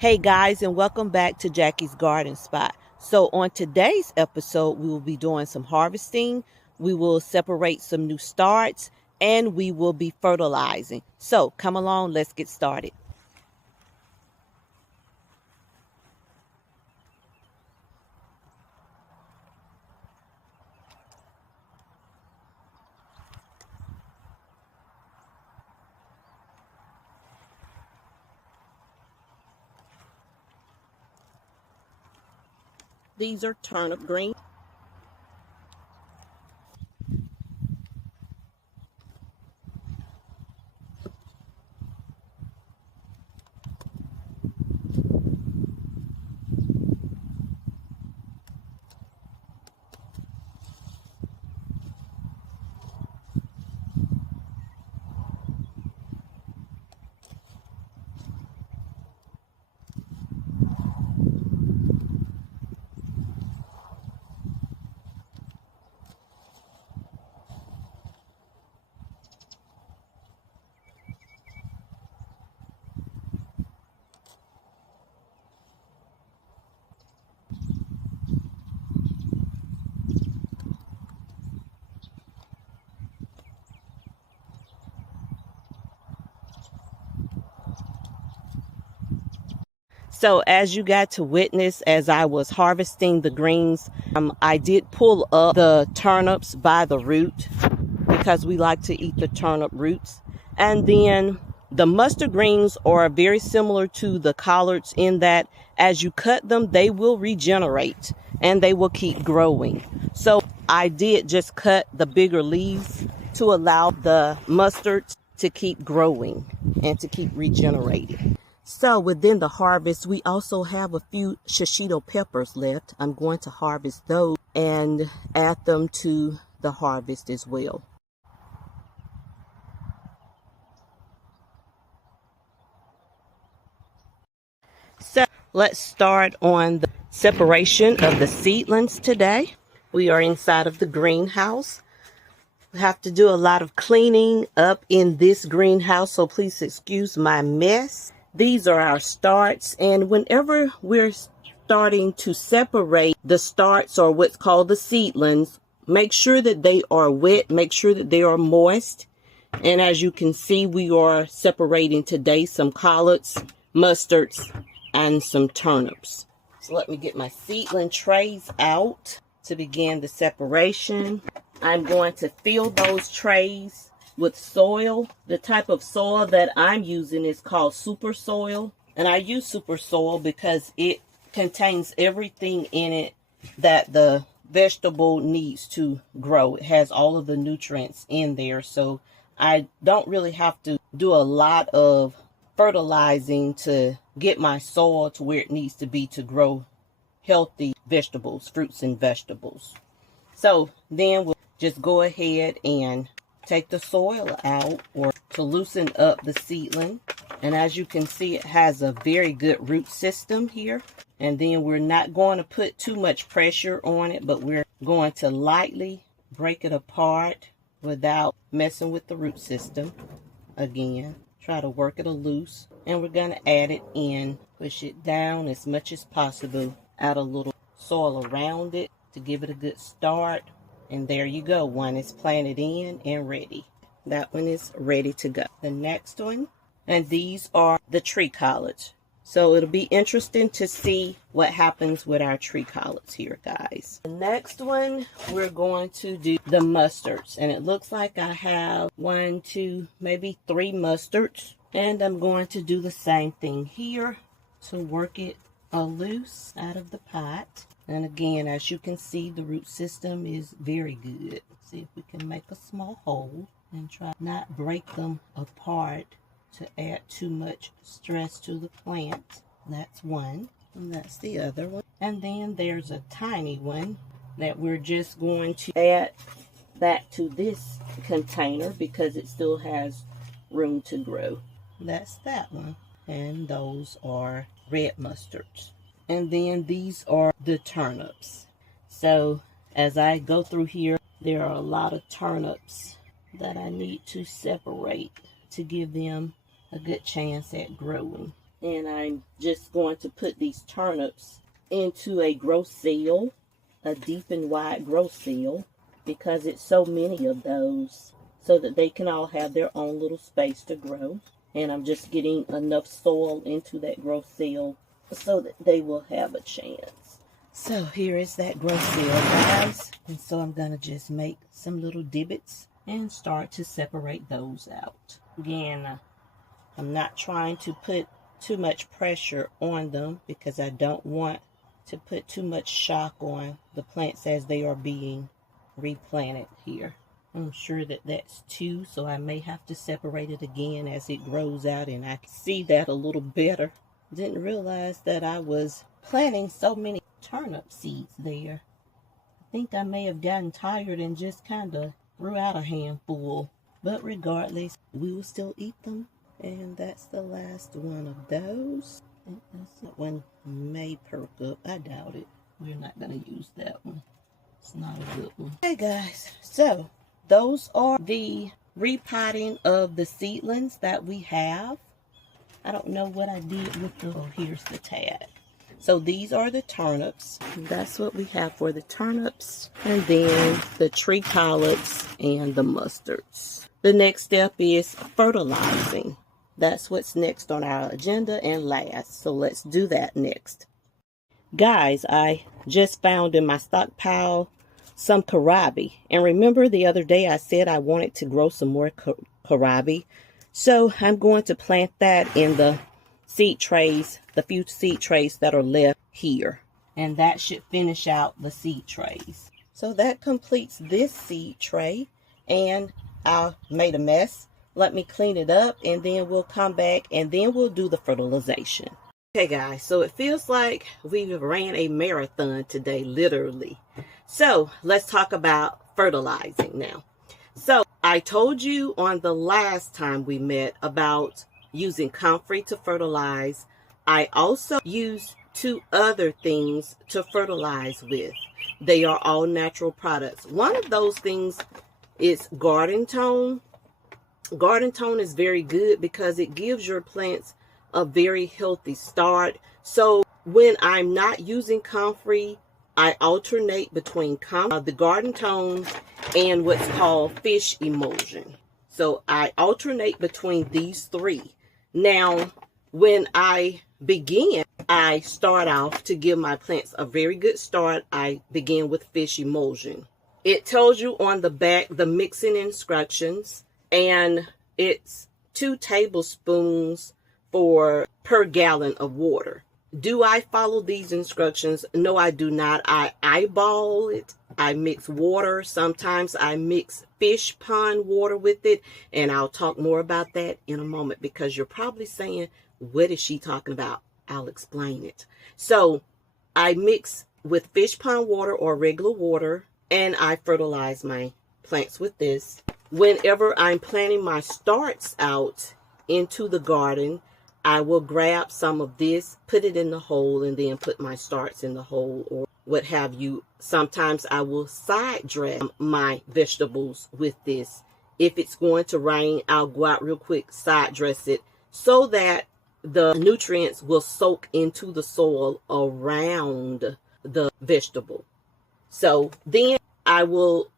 Hey guys, and welcome back to Jackie's Garden Spot. So on today's episode, we will be doing some harvesting. We will separate some new starts and we will be fertilizing. So come along, let's get started. These are turnip greens. So as you got to witness as I was harvesting the greens, I did pull up the turnips by the root because we like to eat the turnip roots. And then the mustard greens are very similar to the collards in that as you cut them, they will regenerate and they will keep growing. So I did just cut the bigger leaves to allow the mustards to keep growing and to keep regenerating. So within the harvest, we also have a few shishito peppers left. I'm going to harvest those and add them to the harvest as well. So let's start on the separation of the seedlings today. We are inside of the greenhouse. We have to do a lot of cleaning up in this greenhouse, so please excuse my mess. These are our starts, and whenever we're starting to separate the starts or what's called the seedlings, make sure that they are wet, make sure that they are moist. And as you can see, we are separating today some collards, mustards, and some turnips. So let me get my seedling trays out to begin the separation. I'm going to fill those trays with soil. The type of soil that I'm using is called super soil. And I use super soil because it contains everything in it that the vegetable needs to grow. It has all of the nutrients in there. So I don't really have to do a lot of fertilizing to get my soil to where it needs to be to grow healthy vegetables, fruits and vegetables. So then we'll just go ahead and take the soil out or to loosen up the seedling. And as you can see, it has a very good root system here. And then we're not going to put too much pressure on it, but we're going to lightly break it apart without messing with the root system. Again, try to work it loose. And we're going to add it in, push it down as much as possible. Add a little soil around it to give it a good start. And there you go. One is planted in and ready. That one is ready to go. The next one, and these are the tree collards. So it'll be interesting to see what happens with our tree collards here, guys. The next one, we're going to do the mustards. And it looks like I have 1, 2, maybe 3 mustards. And I'm going to do the same thing here to work it loose out of the pot. And again, as you can see, the root system is very good. See if we can make a small hole and try not break them apart to add too much stress to the plant. That's one, and that's the other one. And then there's a tiny one that we're just going to add back to this container because it still has room to grow. That's that one. And those are red mustards. And then these are the turnips. So as I go through here, there are a lot of turnips that I need to separate to give them a good chance at growing. And I'm just going to put these turnips into a grow seal, a deep and wide grow seal, because it's so many of those, so that they can all have their own little space to grow. And I'm just getting enough soil into that grow seal so that they will have a chance. So here is that grow seal, guys. And so I'm going to just make some little divots and start to separate those out. Again, I'm not trying to put too much pressure on them because I don't want to put too much shock on the plants as they are being replanted here. I'm sure that that's 2, so I may have to separate it again as it grows out, and I can see that a little better. Didn't realize that I was planting so many turnip seeds there. I think I may have gotten tired and just kind of threw out a handful, but regardless, we will still eat them. And that's the last one of those. That one may perk up. I doubt it. We're not going to use that one. It's not a good one. Hey guys, so those are the repotting of the seedlings that we have. I don't know what I did with the, oh, here's the tag. So these are the turnips. That's what we have for the turnips. And then the tree collards and the mustards. The next step is fertilizing. That's what's next on our agenda and last. So let's do that next. Guys, I just found in my stockpile some kohlrabi. And remember the other day I said I wanted to grow some more kohlrabi. So I'm going to plant that in the seed trays, the few seed trays that are left here. And that should finish out the seed trays. So that completes this seed tray. And I made a mess. Let me clean it up, and then we'll come back, and then we'll do the fertilization. Okay, guys, so it feels like we ran a marathon today, literally. So let's talk about fertilizing now. So I told you on the last time we met about using comfrey to fertilize. I also use 2 other things to fertilize with. They are all natural products. One of those things is garden tone. Garden tone is very good because it gives your plants a very healthy start. So when I'm not using comfrey, I alternate between the garden tone and what's called fish emulsion. So I alternate between these 3. Now, when I begin, I start off to give my plants a very good start. I begin with fish emulsion. It tells you on the back the mixing instructions. And it's 2 tablespoons per gallon of water. Do I follow these instructions? No, I do not. I eyeball it. I mix water. Sometimes I mix fish pond water with it. And I'll talk more about that in a moment because you're probably saying, what is she talking about? I'll explain it. So I mix with fish pond water or regular water, and I fertilize my plants with this. Whenever I'm planting my starts out into the garden, I will grab some of this, put it in the hole, and then put my starts in the hole or what have you. Sometimes I will side dress my vegetables with this. If it's going to rain, I'll go out real quick, side dress it so that the nutrients will soak into the soil around the vegetable. So then I will,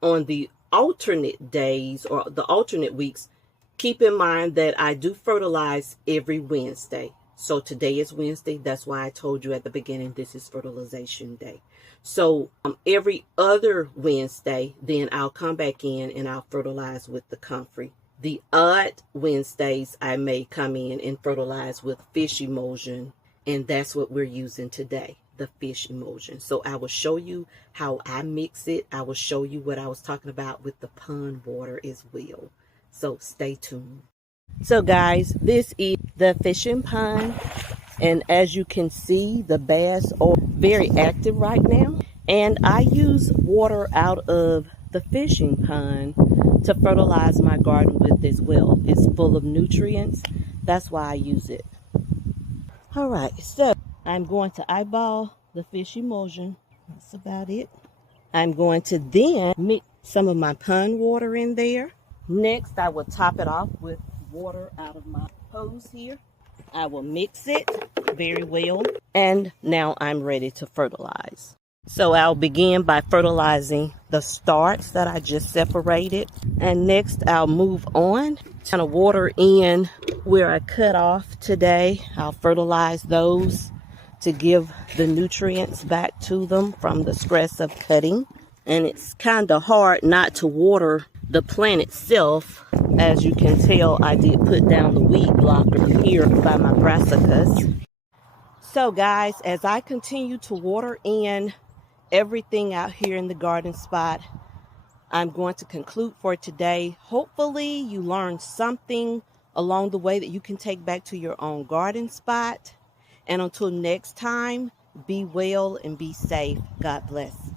on the alternate days or the alternate weeks, keep in mind that I do fertilize every Wednesday. So today is Wednesday. That's why I told you at the beginning this is fertilization day. So every other Wednesday, then I'll come back in and I'll fertilize with the comfrey. The odd Wednesdays, I may come in and fertilize with fish emulsion. And that's what we're using today, the fish emulsion. So I will show you how I mix it. I will show you what I was talking about with the pond water as well. So stay tuned. So guys, this is the fishing pond. And as you can see, the bass are very active right now. And I use water out of the fishing pond to fertilize my garden with as well. It's full of nutrients. That's why I use it. All right, so I'm going to eyeball the fish emulsion. That's about it. I'm going to then mix some of my pond water in there. Next, I will top it off with water out of my hose here. I will mix it very well. And now I'm ready to fertilize. So I'll begin by fertilizing the starts that I just separated. And next I'll move on to kind of water in where I cut off today. I'll fertilize those to give the nutrients back to them from the stress of cutting. And it's kind of hard not to water the plant itself. As you can tell, I did put down the weed blocker here by my brassicas. So guys, as I continue to water in everything out here in the garden spot, I'm going to conclude for today. Hopefully you learned something along the way that you can take back to your own garden spot. And until next time, be well and be safe. God bless.